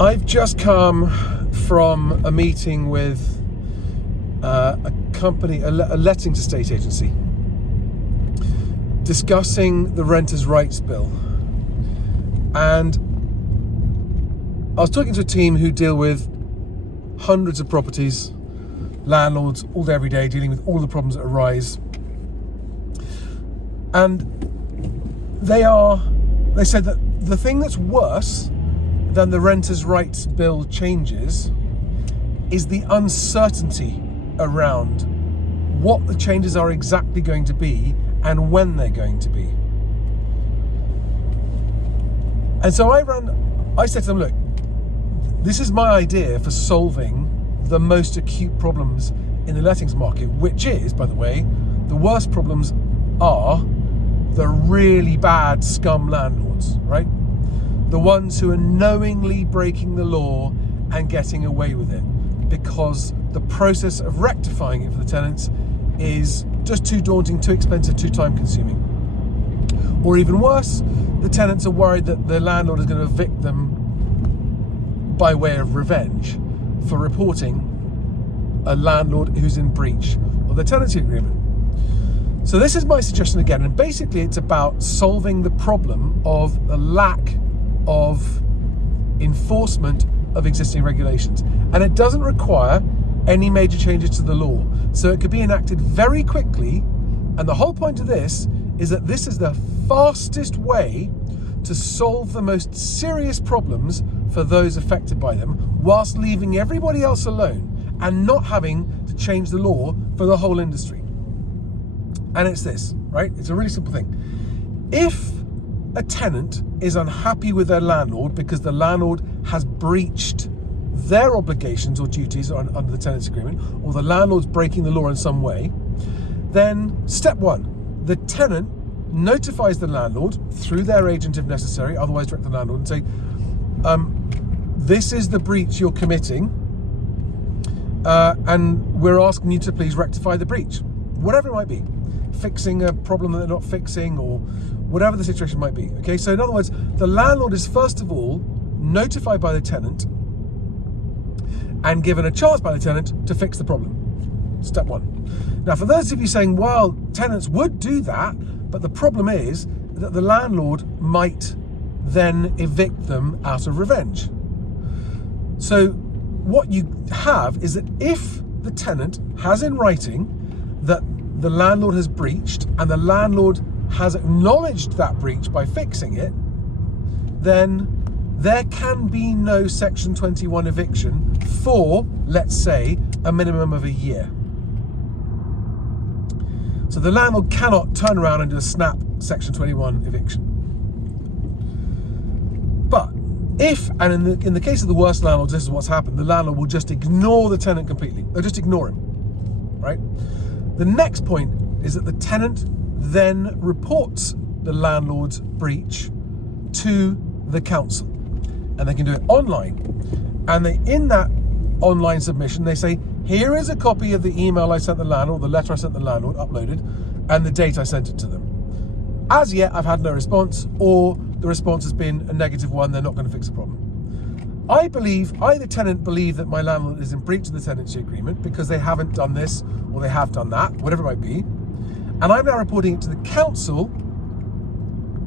I've just come from a meeting with a company, a lettings estate agency, discussing the Renters' Rights Bill. And I was talking to a team who deal with hundreds of properties, landlords all day, every day, dealing with all the problems that arise. And they said that the thing that's worse than the Renters' Rights Bill changes is the uncertainty around what the changes are exactly going to be and when they're going to be. And so I said to them, look, this is my idea for solving the most acute problems in the lettings market, which is, by the way, the worst problems are the really bad scum landlords, right? The ones who are knowingly breaking the law and getting away with it because the process of rectifying it for the tenants is just too daunting, too expensive, too time consuming. Or even worse, the tenants are worried that the landlord is going to evict them by way of revenge for reporting a landlord who's in breach of the tenancy agreement. So this is my suggestion again, and basically it's about solving the problem of the lack of enforcement of existing regulations. And it doesn't require any major changes to the law. So it could be enacted very quickly. And the whole point of this is that this is the fastest way to solve the most serious problems for those affected by them, whilst leaving everybody else alone and not having to change the law for the whole industry. And it's this, right? It's a really simple thing. If a tenant is unhappy with their landlord because the landlord has breached their obligations or duties under the tenancy agreement, or the landlord's breaking the law in some way, then step one, the tenant notifies the landlord through their agent if necessary, otherwise direct the landlord and say, this is the breach you're committing, and we're asking you to please rectify the breach. Whatever it might be. Fixing a problem that they're not fixing, or whatever the situation might be. Okay, so in other words, the landlord is first of all notified by the tenant and given a chance by the tenant to fix the problem. Step one. Now, for those of you saying, well, tenants would do that, but the problem is that the landlord might then evict them out of revenge. So what you have is that if the tenant has in writing that the landlord has breached and the landlord has acknowledged that breach by fixing it, then there can be no Section 21 eviction for, let's say, a minimum of a year. So the landlord cannot turn around and do a snap Section 21 eviction. But if, and in the case of the worst landlords, this is what's happened, the landlord will just ignore the tenant completely. They'll just ignore him, right? The next point is that the tenant then reports the landlord's breach to the council, and they can do it online. And in that online submission, they say, here is a copy of the email I sent the landlord, the letter I sent the landlord, uploaded, and the date I sent it to them. As yet, I've had no response, or the response has been a negative one, they're not going to fix the problem. I the tenant believe that my landlord is in breach of the tenancy agreement because they haven't done this, or they have done that, whatever it might be. And I'm now reporting it to the council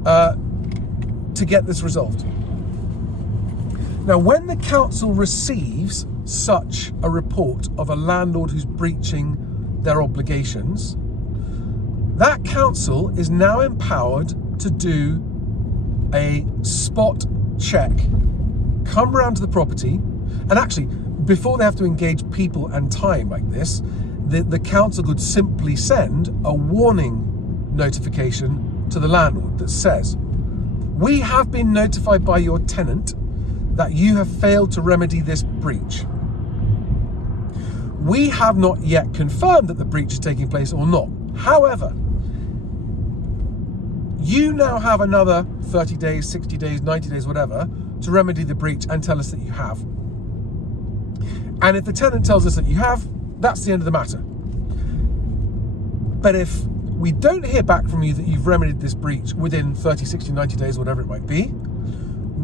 to get this resolved. Now, when the council receives such a report of a landlord who's breaching their obligations, that council is now empowered to do a spot check, come around to the property, and actually, before they have to engage people and time like this, the council could simply send a warning notification to the landlord that says, we have been notified by your tenant that you have failed to remedy this breach. We have not yet confirmed that the breach is taking place or not. However, you now have another 30 days, 60 days, 90 days, whatever, to remedy the breach and tell us that you have. And if the tenant tells us that you have, that's the end of the matter. But if we don't hear back from you that you've remedied this breach within 30, 60, 90 days, whatever it might be,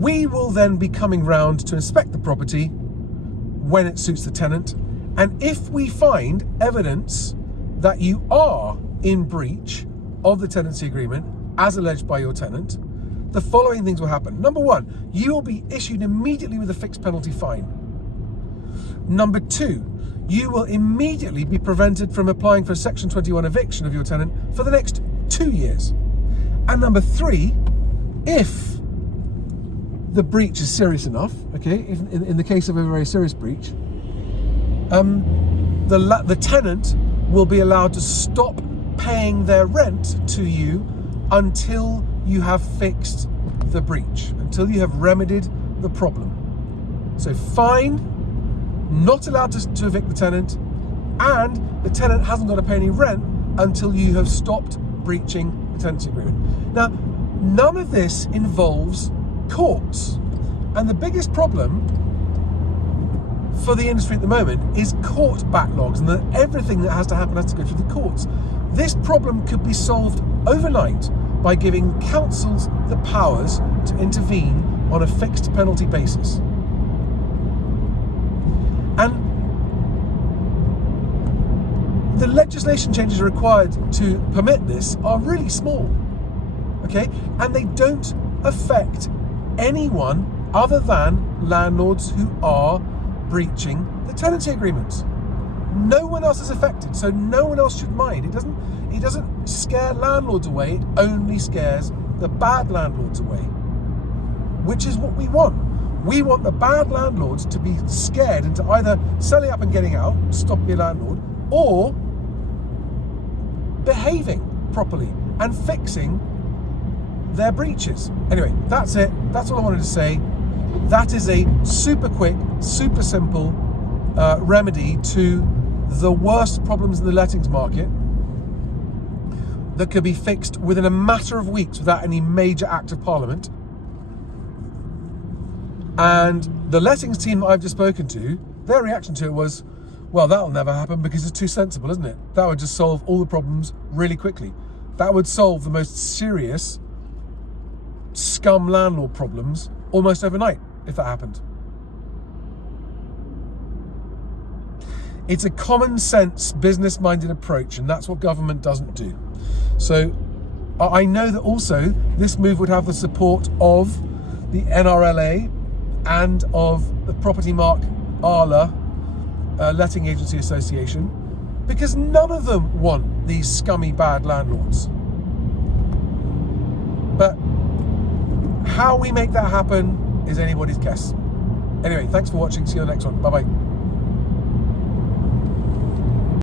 We will then be coming round to inspect the property when it suits the tenant. And if we find evidence that you are in breach of the tenancy agreement, as alleged by your tenant, the following things will happen. Number one, you will be issued immediately with a fixed penalty fine. Number two, you will immediately be prevented from applying for a Section 21 eviction of your tenant for the next 2 years. And number three, if the breach is serious enough, okay, if, in the case of a very serious breach, the tenant will be allowed to stop paying their rent to you until you have fixed the breach, until you have remedied the problem. So fine, not allowed to evict the tenant, and the tenant hasn't got to pay any rent until you have stopped breaching the tenancy agreement. Now, none of this involves courts, and the biggest problem for the industry at the moment is court backlogs, and that everything that has to happen has to go through the courts. This problem could be solved overnight by giving councils the powers to intervene on a fixed penalty basis. And the legislation changes required to permit this are really small, okay? And they don't affect anyone other than landlords who are breaching the tenancy agreements. No one else is affected, so no one else should mind. It doesn't scare landlords away, it only scares the bad landlords away, which is what we want. We want the bad landlords to be scared into either selling up and getting out, stop being a landlord, or behaving properly and fixing their breaches. Anyway, that's it. That's all I wanted to say. That is a super quick, super simple remedy to the worst problems in the lettings market that could be fixed within a matter of weeks without any major act of parliament. And the lettings team that I've just spoken to, their reaction to it was, well, that'll never happen because it's too sensible, isn't it? That would just solve all the problems really quickly. That would solve the most serious scum landlord problems almost overnight, if that happened. It's a common sense, business-minded approach, and that's what government doesn't do. So I know that also this move would have the support of the NRLA and of the Property Mark Arla Letting Agency Association, because none of them want these scummy bad landlords. But how we make that happen is anybody's guess. Anyway, thanks for watching. See you on the next one. Bye-bye.